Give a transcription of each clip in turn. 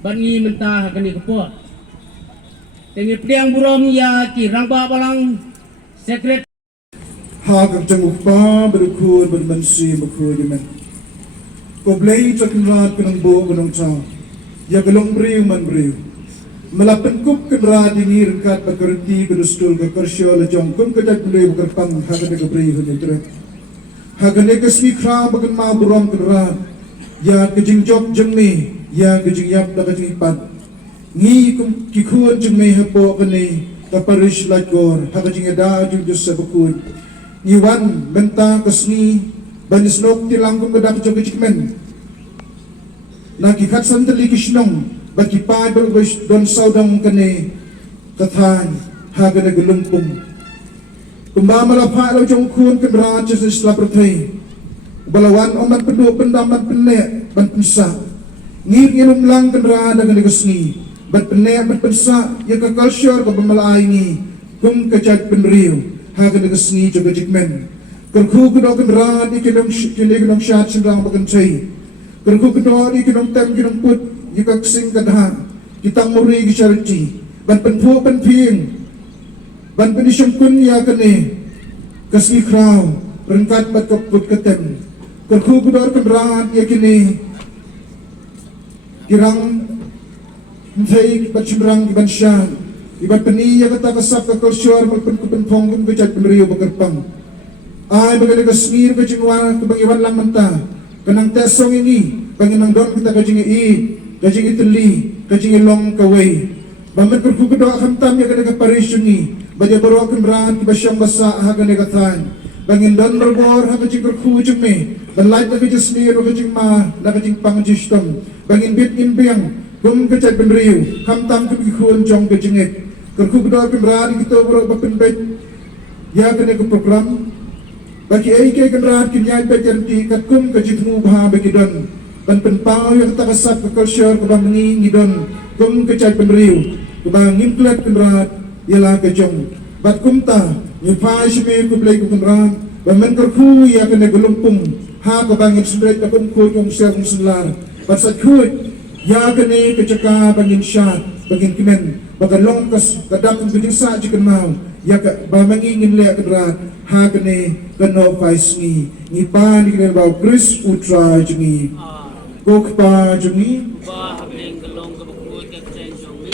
Bangi mentah kani kepot. Tengi pedang burom ya ki rangba balang sekret. Hagam jangukpa berukun bermansi berukun jemen. Ko blai cakenrat kenang bo kenang ca. Ya gelong beriu man beriu. Melapan kup kenrat ini rekat bakerti kedustul kekersyo lejong kum kejat beriu berpang hagane ke beriu hanyutret. Hagane ke smikra bagan ma burom kenrat. Ya kejing jok jengmi. Ya kejing yap da kejing ipat. Ngi kum kikuan jengmi hapo kene kaparish lagor hagajing eda jung jusa bekun. Iwan benta kesni banis nok tilang kum kedak jok kejikmen. Naki katsan teli kisnong bagi padol don saudang kene kathan hagane gelumpung. Kumba malapa lo jong kun kenra Jesus lapertai. Balawan oman penduk pendaman penek ban pensa. Ngir ngilum lang kenra dengan kesni. Ban penek ban pensa ya kakal syur ke pemalai ni kum kejat penriu hagane kesni jok kejikmen. Kerku kedok kenra di kenong syat sendrang bagentai. Kerku kedok di kenong tem kenong put jika kesing kadang kita muri gisarti ban penpu penping ban penisham kun ya kene kesni kraw rengkat bat kaput ketem kerku kudor kendran ya kene kirang mthai bat cimrang ban syan ibat peni ya kata kasap ka kulsyur malpen kupen ponggun bejat penriu bagerpang ay bagale kesni ka jingwa kebangiwan lang menta kanang tesong ini panginang don kita kajing kajing itali, kajing ilong kaway. Baman kerku kedoa khamtam ya kadang parisyungi. Baja baru kemran kibasyang basa hagan negatan. Bangin dan berbor ha kajing kerku jeme. Banlait na kajing smir kajing ma na kajing pangjistom. Bangin bit inbiang kum kajat benriu. Khamtam kebikuan jong kajingit. Kerku kedoa kemran kita baru bapenbet. Ya kadang program. Bagi ai kay kemran kinyai bajanti katkum kajing mubha bagi don. Dan penpau yang tak kasap ke kulsyur kubang ngidon kum kecai penriu kubang ngimklet kenrat ialah kejong bat kumta nyupai syimir kublai kukenrat bamen kerku ia kena gelumpung ha kubang ngimsendret kapun kuy kong siar kong senlar bat sat kuy ia kena keceka bangin syat bangin kimen bagan longkas kadang kejing sa jikan mau ia bamangi ngimlek kenrat ha kena kena faisni ngipan dikena bau Chris Putra jengi Kokpa jungi Ba habling galong kabukut ka chen jongi.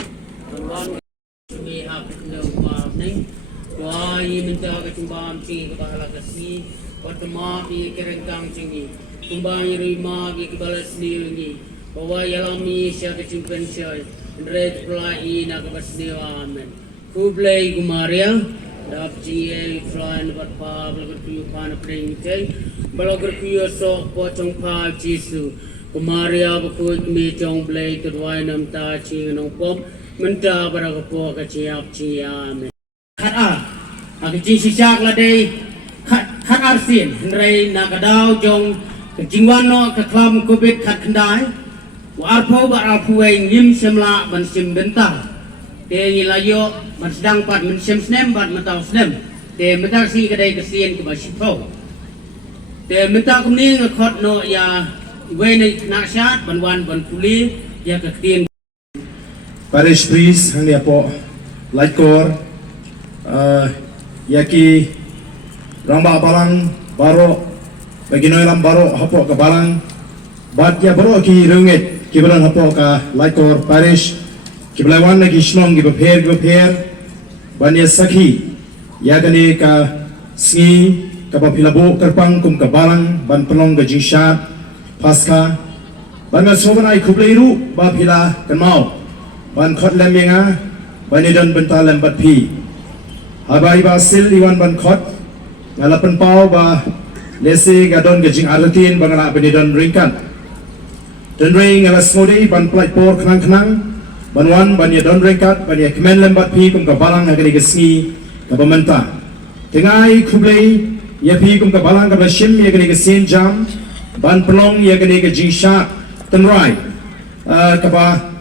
Tanwan jungi hab no ba ning. Wa yi minta ka chumbam chi ka bahala kasi. Watma bi kerengkang jungi. Kumba yiri ma bi kibalas ni ngi. Bawa yalami sya ka chimpen sya. Red fly na ka basni amen. Kublai gumaria dap ji e fly na bat pa blagar kuyu pan pring te. Balagar kuyu so po chong pa jisu. Kumaria bakut mi chong blai tudwai nam ta chi nong pom menta baragopo ka chiap chi amen khat a ki chi siak la dei khat ar sin rei na ka dau jong ka jingwan no ka klam covid khat khandai wa arpo ba arpu ei ngim semla ban sim benta te ni la yo man sedang pat men sem snem bat matau snem te meta si ka dei ka sien ka ba sipo te meta kum ni khot no ya When it nasyat banwan ban puli ya kaktin Parish priest hang dia po laikor yaki ramba balang baro baginoy lam baro hapo ka balang bat ya baro ki rungit ki balang hapo ka laikor parish ki balawan na ki shnong ki bapher ban ya sakhi ya gani ka sngi ka papilabo karpang kum ka balang ban pelong ga jingshat Pasca, bangal sobanai kublairu bapila kenmau, ban khot lem yenga, banidon benta lem batpi. Habai ba sil iwan ban khot, ngalapan pau ba lesi gadon gajing aratin bangala banidon ringkan. Dan ring ngalas ngodi ban plai por kenang kenang, banwan ban yadon ringkat ban ya kemen lem batpi kum kabalang ngagani gesngi kabamenta. Tengai kublai ya pi kum kabalang kabashim ya gani gesin jam. Ban pelong ya kene ke jingsha tenrai kapa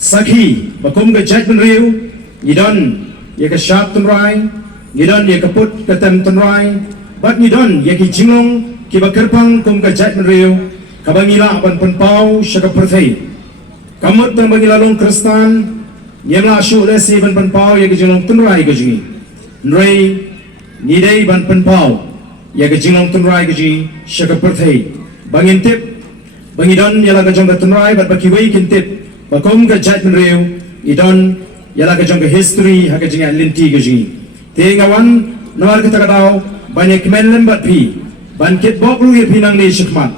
sakhi bakum ke jat penriu ngidon ya ke shat tenrai ngidon ya ke put ke tem tenrai bat ngidon ya ki jinglong ki bakerpang kum ke jat penriu kabangila ban penpau syaka perthai kamut tang bagi lalong Kristan nyela shu le si ban pan pau ya ke jinglong tunrai ke jingi nrei ni dei ban pan pau ya ke jinglong tunrai ke jingi shaka perthei bangin tip bangidon yala ke jong ke tunrai bat baki wei kin tip bakom ke jat men reu idon yala ke jong ke history ha ke jingi linti ke jingi tengawan nawar kita kadau banyak kemen lembat pi ban kit bok lu ye pinang ni shikmat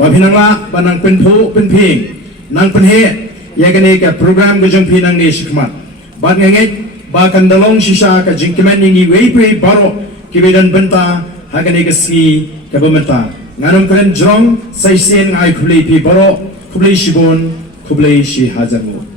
ba pinang la banang pen pho pen phing nang pen he ya gane ka program ke jong pinang ni shikmat ban ngai ba kan dalong shisha ka jing kemen ni wei pe baro ki bedan benta ha gane ka si ka bementa nganom kren jong sai sen ngai khulei pi baro khulei shibon khulei shi hazamu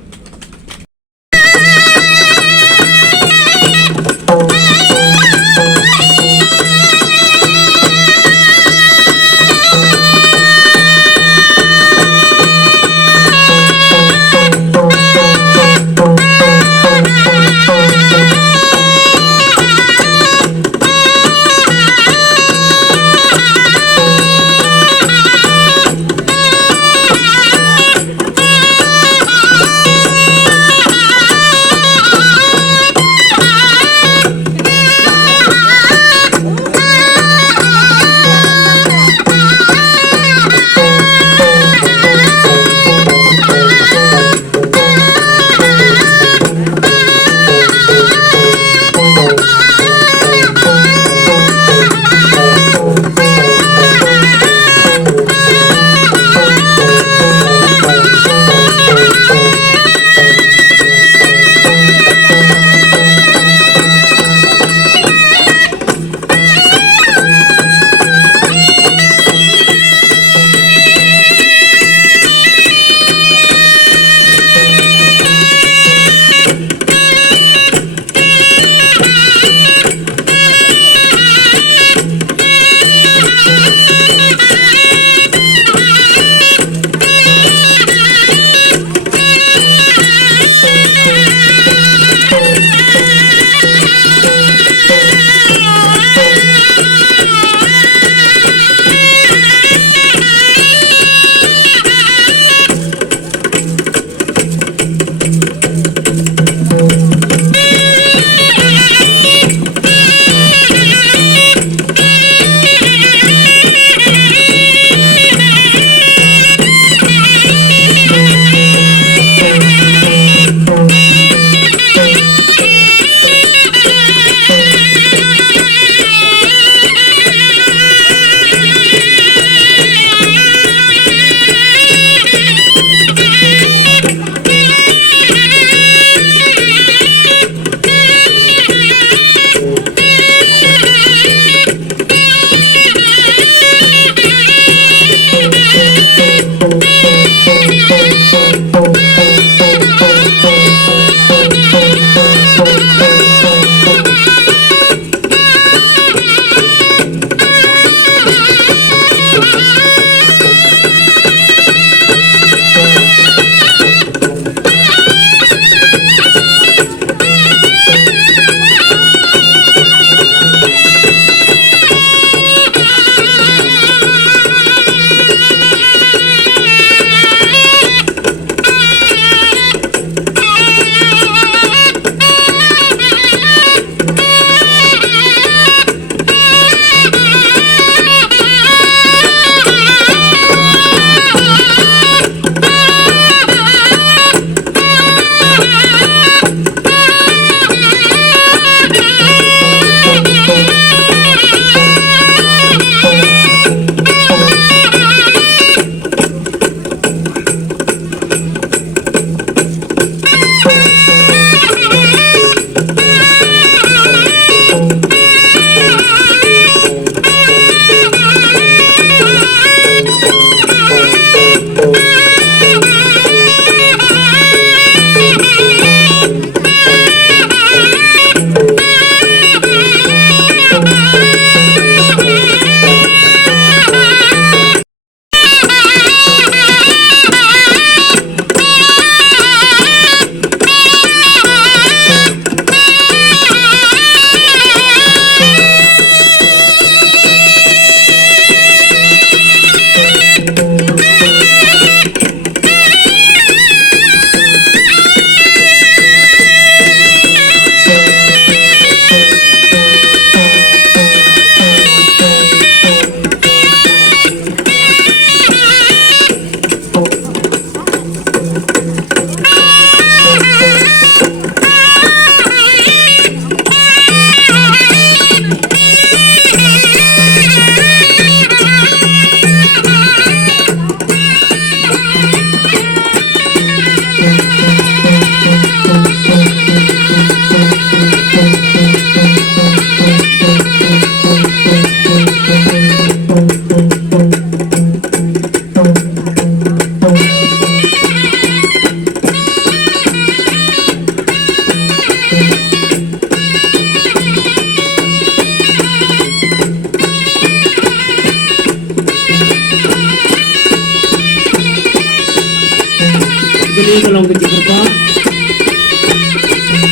ini kalau kita berbuat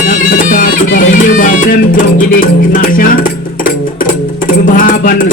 nak berkat bahaya bahasa jom jadi nasya kebahaban